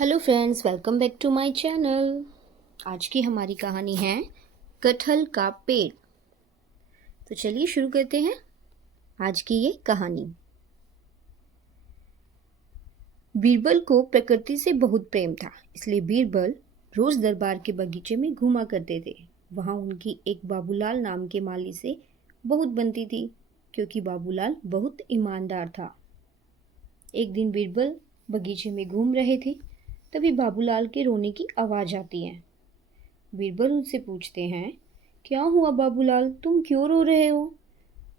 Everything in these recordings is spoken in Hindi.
Hello friends, welcome back to my channel. आज की हमारी कहानी है कटहल का पेड़। तो चलिए शुरू करते हैं आज की ये कहानी। बीरबल को प्रकृति से बहुत प्रेम था, इसलिए बीरबल रोज दरबार के बगीचे में घूमा करते थे। वहाँ उनकी एक बाबूलाल नाम के माली से बहुत बनती थी, क्योंकि बाबूलाल बहुत ईमानदार था। एक दिन बीरबल बगीचे में घूम रहे थे, तभी बाबूलाल के रोने की आवाज़ आती है। बीरबल उनसे पूछते हैं, क्या हुआ बाबूलाल, तुम क्यों रो रहे हो?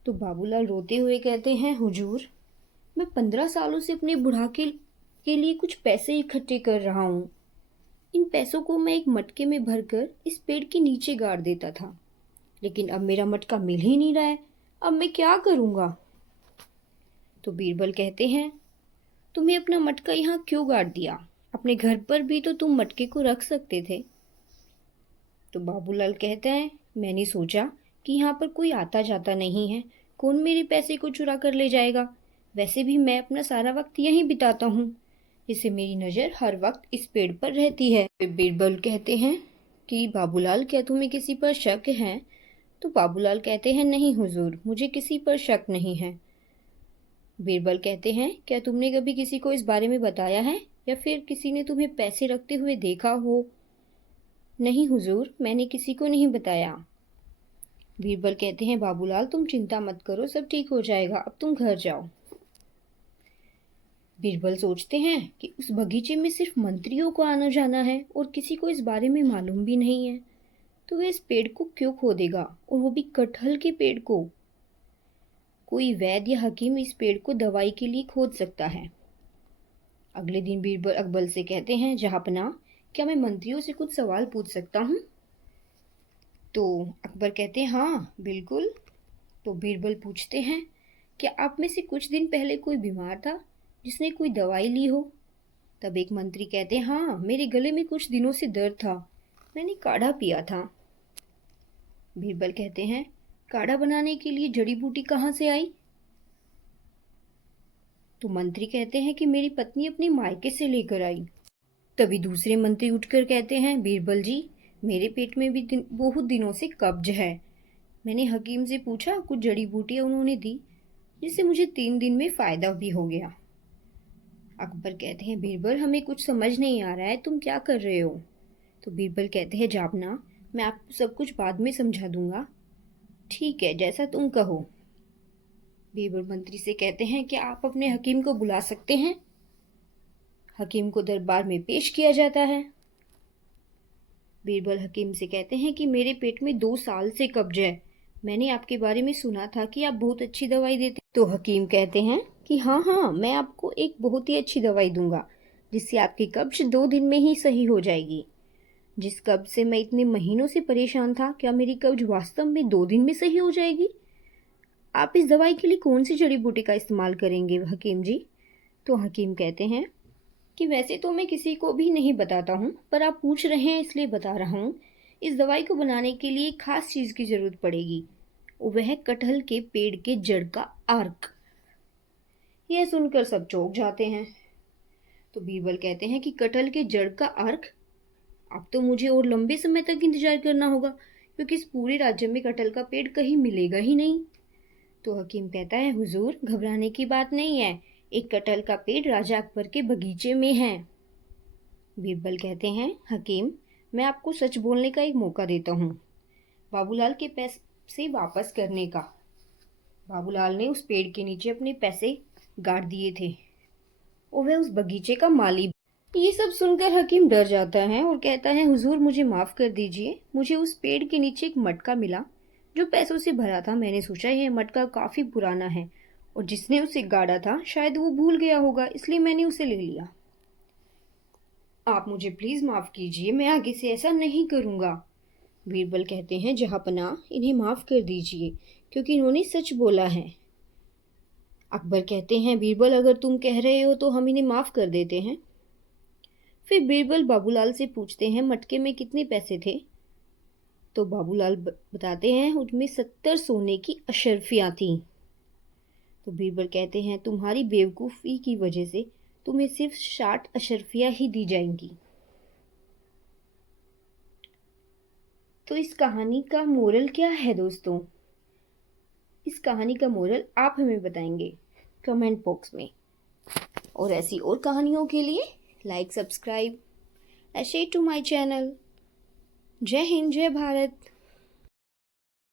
तो बाबूलाल रोते हुए कहते हैं, हुजूर, मैं 15 सालों से अपने बुढ़ापे के लिए कुछ पैसे इकट्ठे कर रहा हूँ। इन पैसों को मैं एक मटके में भरकर इस पेड़ के नीचे गाड़ देता था, लेकिन अब मेरा मटका मिल ही नहीं रहा है। अब मैं क्या करूँगा? तो बीरबल कहते हैं, तुम्हें अपना मटका यहाँ क्यों गाड़ दिया? अपने घर पर भी तो तुम मटके को रख सकते थे। तो बाबूलाल कहते हैं, मैंने सोचा कि यहाँ पर कोई आता जाता नहीं है, कौन मेरे पैसे को चुरा कर ले जाएगा। वैसे भी मैं अपना सारा वक्त यहीं बिताता हूँ, इससे मेरी नज़र हर वक्त इस पेड़ पर रहती है। फिर बीरबल कहते हैं कि बाबूलाल, क्या तुम्हें किसी पर शक है? तो बाबूलाल कहते हैं, नहीं हुजूर, मुझे किसी पर शक नहीं है। बीरबल कहते हैं, क्या तुमने कभी किसी को इस बारे में बताया है, या फिर किसी ने तुम्हें पैसे रखते हुए देखा हो? नहीं हुजूर, मैंने किसी को नहीं बताया। बीरबल कहते हैं, बाबूलाल तुम चिंता मत करो, सब ठीक हो जाएगा, अब तुम घर जाओ। बीरबल सोचते हैं कि उस बगीचे में सिर्फ मंत्रियों को आना जाना है और किसी को इस बारे में मालूम भी नहीं है, तो वह इस पेड़ को क्यों खोदेगा, और वो भी कटहल के पेड़ को। कोई वैद्य या हकीम इस पेड़ को दवाई के लिए खोद सकता है। अगले दिन बीरबल अकबर से कहते हैं, जहांपनाह, क्या मैं मंत्रियों से कुछ सवाल पूछ सकता हूँ? तो अकबर कहते हैं, हाँ बिल्कुल। तो बीरबल पूछते हैं, क्या आप में से कुछ दिन पहले कोई बीमार था जिसने कोई दवाई ली हो? तब एक मंत्री कहते हैं, हाँ, मेरे गले में कुछ दिनों से दर्द था, मैंने काढ़ा पिया था। बीरबल कहते हैं, काढ़ा बनाने के लिए जड़ी बूटी कहाँ से आई? तो मंत्री कहते हैं कि मेरी पत्नी अपने मायके से लेकर आई। तभी दूसरे मंत्री उठकर कहते हैं, बीरबल जी, मेरे पेट में भी बहुत दिनों से कब्ज है। मैंने हकीम से पूछा, कुछ जड़ी बूटियां उन्होंने दी, जिससे मुझे 3 दिन में फ़ायदा भी हो गया। अकबर कहते हैं, बीरबल, हमें कुछ समझ नहीं आ रहा है, तुम क्या कर रहे हो? तो बीरबल कहते हैं, जापना, मैं आपको सब कुछ बाद में समझा दूंगा। ठीक है, जैसा तुम कहो। बीरबल मंत्री से कहते हैं, कि आप अपने हकीम को बुला सकते हैं। हकीम को दरबार में पेश किया जाता है। बीरबल हकीम से कहते हैं कि मेरे पेट में 2 साल से कब्ज है, मैंने आपके बारे में सुना था कि आप बहुत अच्छी दवाई देते। तो हकीम कहते हैं कि हाँ हाँ, मैं आपको एक बहुत ही अच्छी दवाई दूंगा, जिससे आपकी कब्ज 2 दिन में ही सही हो जाएगी। जिस कब्ज से मैं इतने महीनों से परेशान था, क्या मेरी कब्ज वास्तव में 2 दिन में सही हो जाएगी? आप इस दवाई के लिए कौन सी जड़ी बूटी का इस्तेमाल करेंगे हकीम जी? तो हकीम कहते हैं कि वैसे तो मैं किसी को भी नहीं बताता हूँ, पर आप पूछ रहे हैं इसलिए बता रहा हूँ। इस दवाई को बनाने के लिए एक खास चीज़ की ज़रूरत पड़ेगी, वह कटहल के पेड़ के जड़ का अर्क। यह सुनकर सब चौंक जाते हैं। तो बीरबल कहते हैं कि कटहल के जड़ का अर्क? अब तो मुझे और लंबे समय तक इंतजार करना होगा, क्योंकि इस पूरे राज्य में कटहल का पेड़ कहीं मिलेगा ही नहीं। तो हकीम कहता है, हुजूर, घबराने की बात नहीं है, एक कटहल का पेड़ राजा अकबर के बगीचे में है। बीरबल कहते हैं, हकीम, मैं आपको सच बोलने का एक मौका देता हूँ, बाबूलाल के पैसे वापस करने का। बाबूलाल ने उस पेड़ के नीचे अपने पैसे गाड़ दिए थे, और वह उस बगीचे का माली। ये सब सुनकर हकीम डर जाता है और कहता है, हुजूर, मुझे माफ़ कर दीजिए, मुझे उस पेड़ के नीचे एक मटका मिला जो पैसों से भरा था। मैंने सोचा यह मटका काफ़ी पुराना है, और जिसने उसे गाड़ा था शायद वो भूल गया होगा, इसलिए मैंने उसे ले लिया। आप मुझे प्लीज़ माफ़ कीजिए, मैं आगे से ऐसा नहीं करूँगा। बीरबल कहते हैं, जहांपनाह, इन्हें माफ़ कर दीजिए, क्योंकि इन्होंने सच बोला है। अकबर कहते हैं, बीरबल, अगर तुम कह रहे हो तो हम इन्हें माफ़ कर देते हैं। फिर बीरबल बाबूलाल से पूछते हैं, मटके में कितने पैसे थे? तो बाबूलाल बताते हैं, उनमें 70 सोने की अशर्फियाँ थीं। तो बीरबल कहते हैं, तुम्हारी बेवकूफ़ी की वजह से तुम्हें सिर्फ 60 अशर्फिया ही दी जाएंगी। तो इस कहानी का मोरल क्या है दोस्तों? इस कहानी का मोरल आप हमें बताएंगे कमेंट बॉक्स में। और ऐसी और कहानियों के लिए like, subscribe, share to my channel. जय हिंद, जय भारत।